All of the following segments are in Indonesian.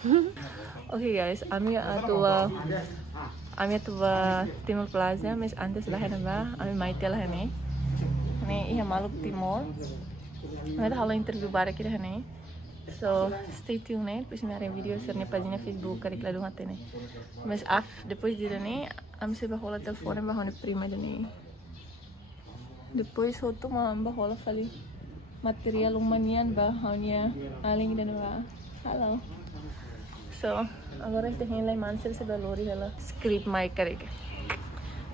Oke guys, ami atua Timor Plaza, mes antes lah ba, ami maite lah ne. Ne iya Maluk Timor. Nggak halo interview bara kira ne. So stay tuned ne, depois me harem video ser ne página Facebook karik ladung ate ne. Mas depois de ne, ami se bahola telefone bahone prima de ne. Depois foto ma bahola fali material umanian bahaunya aling dan ba. Halo. So, agora esta henlai mansel se valori ela script mai karek.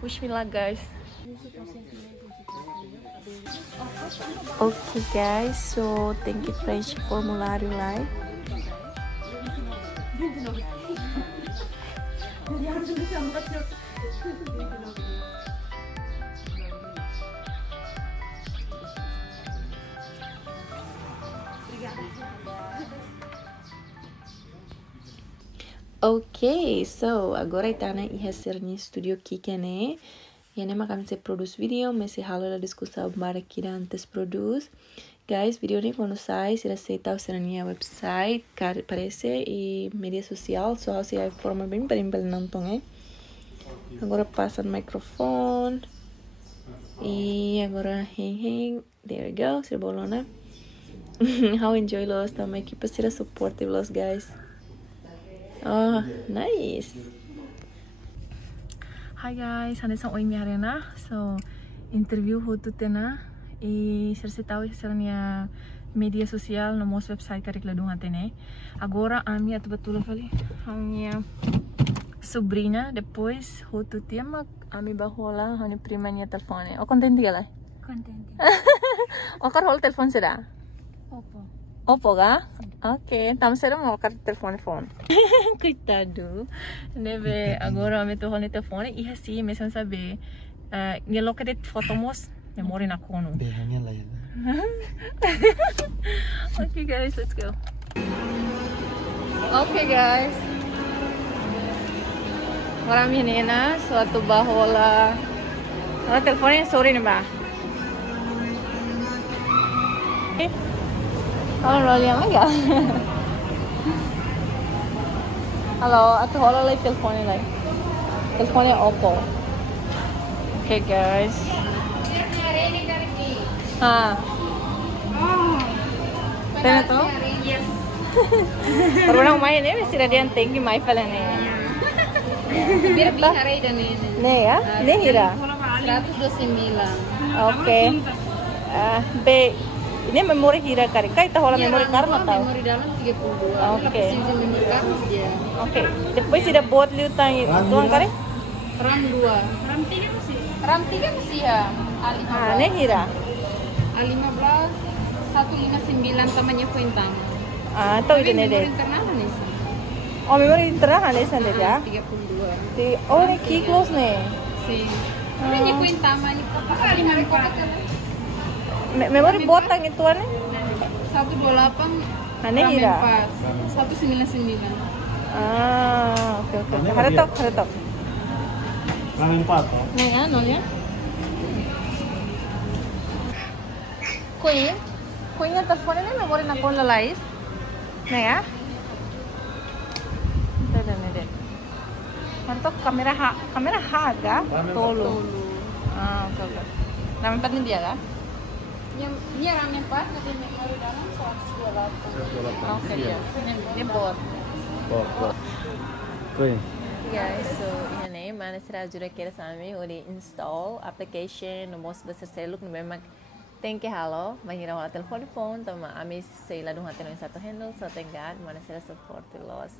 Wish me luck guys. Okay guys, so thank you preenche formulário lá. Okay, so agora está na IHSRNI Studio Kike, né? E nem mais se produz vídeo, mas se halo la discussão para que antes produz. Guys, vídeo nem quando sai, se aceita o ser na website, aparece e mídia social, só se a forma bem para não tong, Agora passa o microfone. E agora hang, there we go, se bolona. How enjoy los, também aqui para ser suporte los guys. Oh, nice. Hi guys, hane sang oi mi harena. So, interview hotu tena e ser tahu sernya media sosial no mos website karik ladung atene. Agora ami atu betul kali. Hanya sobrinha depois hotu tema ami bahola hane primanya telefone. O contente gala? Contente. O kar hol telefone será? Oppo. Oppo ga? Ok, então será mau kar telefone phone. Coitado. Neve agora me tô rolando telefone e assim, me sem saber. Ngelo que de fotomos memória na kono. Behanya lah ya. Okay guys, let's go. Okay guys. Marami nena suatu bahola. Ada teleponnya sorry nih, Mbak. Halo, Rolian enggak? Halo, atau halo lagi teleponnya lagi. Teleponnya Oppo. Okay guys. Tena to? Yes. Orang main ni mesti ada yang tinggi mai pala ni. Biar biharai dan ini. Ne ya? Ne hira. 129. Okay. B ini memori hira kari. Kai tahu lah memori card mah tahu. Memori dalam 32. Okay. Memori card dia. Okay. Depois sudah buat liu tang tuang kari? RAM 2. RAM 3 masih. RAM 3 masih ya. A15. Ne hira. A15 159 tamanya kuintang. Tahu itu ne deh. Internal nih. Oh memori internal kan deh sendiri ya? 32. Oh ini key close nih. Si. Ini kuintang mah ini apa 54. Memori botang itu ane? 128. Ane hira. 199. Oke. Harap. RAM 4 Nih ano ya? Kuingnya telepon ini memori na ko lalais. Nah ya. Dede. Mantok kamera haga tolu. Oke. Nama empatnya dia kan? Ini RAM 4 tapi memori dalam 128. Oke ya. Ini bot. Tuh. Guys, so ini mana será jura que sami uri install application no mos besar seluk no memang tem que halo mahira wala phone tama amis sei la dung hateno satu handle so thank God mana será support los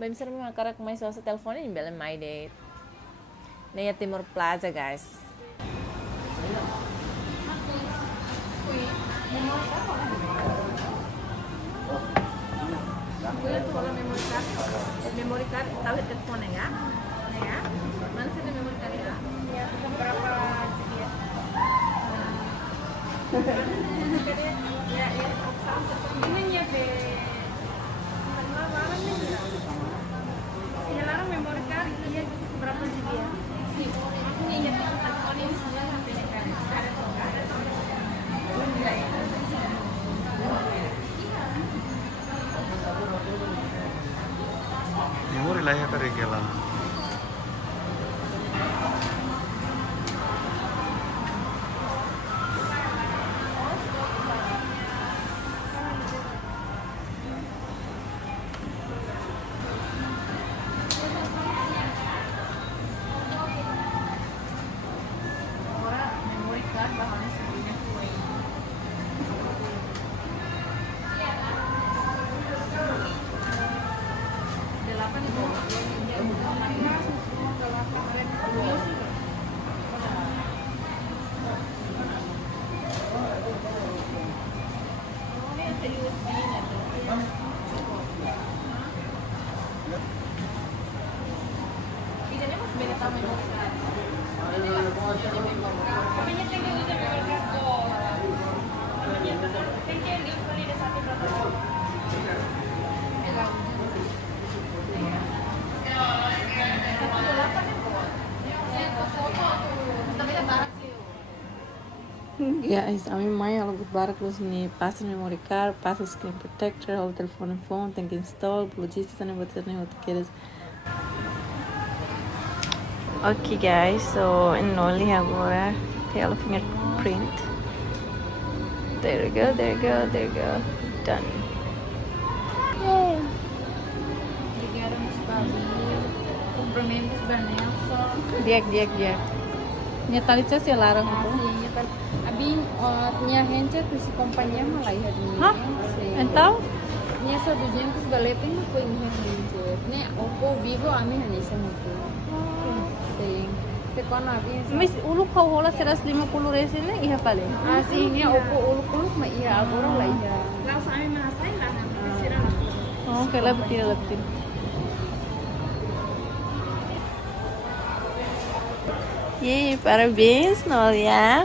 bem ser memang karak mais so telefone em bela my date nem a Timor Plaza guys. Memory card tahu teleponnya ya? Ya? Mana sih memory card ya? Ya, berapa sekian? Ya, ini nyampe mana nih? Ya, larang memory card ya berapa sekian? Ini ya telepon ini semua sampai kan. wilayah Teregelan. Guys, a minha mãe ela barra com ni passa memory card, passa screen protector, o telefone phone, tem que install, logística nem botar nem outro queres. Okay guys, so enrolling agora pela fingerprint. There you go, there you go, there you go. Done. Yay! Obrigada, meus babinhos. Cumprimentos, Vanessa. Diak. Minha talitha selara Ah, sim, abim tinha gente que se acompanha malai hari. Hah? Então? Tinha só 200 galeting não foi minha gente. Né, Oppo, Vivo, a minha gente muito. Sim. Tekono abim. Mas ulu kau hola 150 resi ne iha paling. Ah, sim, né, Oppo uluk mas iya agora lah iya. Lah kami menasai lah nanti sirah. Oh, okay, lebetin. Yeay, parabéns, Nolia.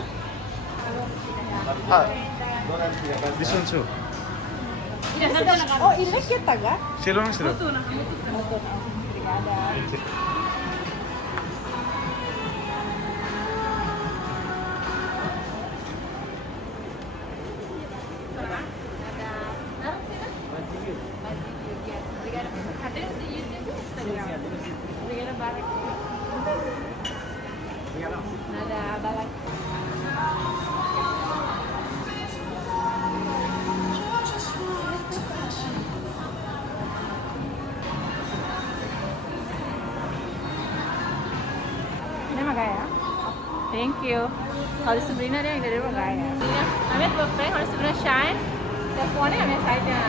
This one too. Oh, ini kita ga? Silo. Nada balak. Ini magaya. Thank you. Kalau Sabrina dia dari magaya. Amit berpeng kalau Sabrina shine. Telefonnya kami saja.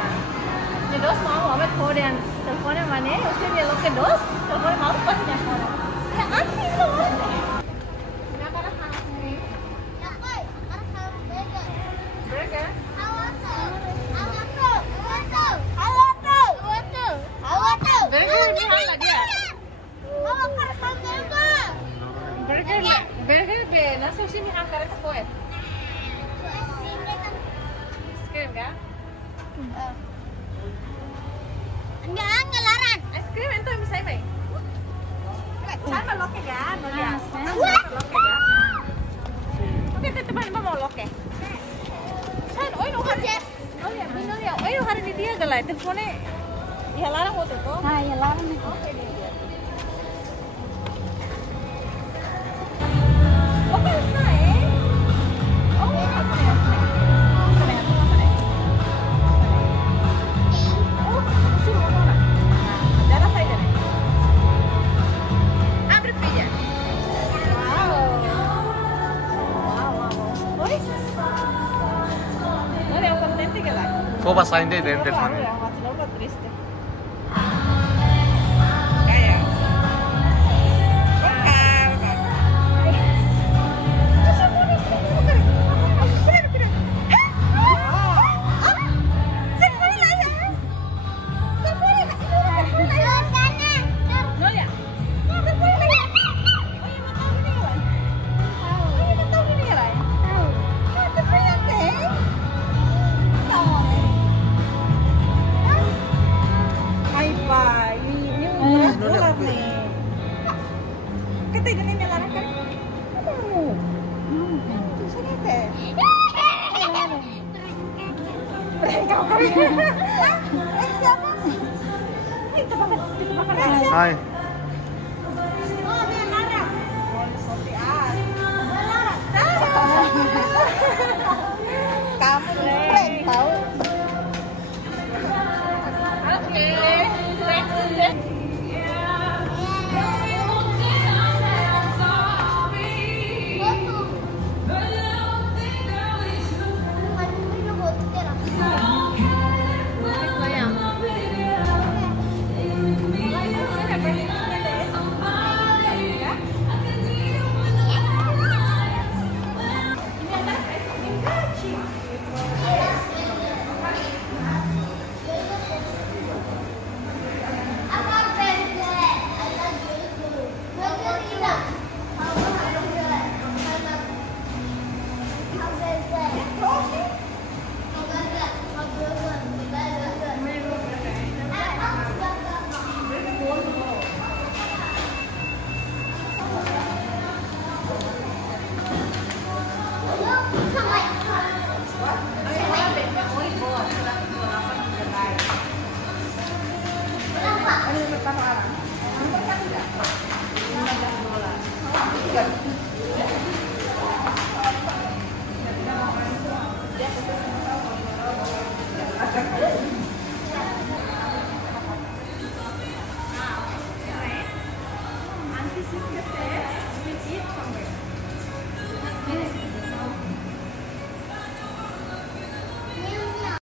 Ni dos mau amit korean. Telefonnya mana? Usia dia loke dos. Telefonnya mau pasti dia korean. Ya asli loh. Burger. Burger mahal lah dia. Burger be. Nasa usia ni angkara sa poet. Scream ka? Enggak ngelaran. Es krim ento yang bisa ba? Sama loke ka? Nolia. Ah, Loke ka? Oke, teman ba mau loke? San, oy no hari. Nolia. Oy no hari ni dia galai. Teleponnya ihalarang mo to. Nah, ya larang nih. Oke dia. Oke, sai. Oh, sai. Oh, suruh mana? Darah saya deh. Abre filha. Wow. Oi. Olha, eu contente que lá. Kau basahin deh teleponnya. Ya, masih lupa triste. Kayak. Hai. Kamu tahu.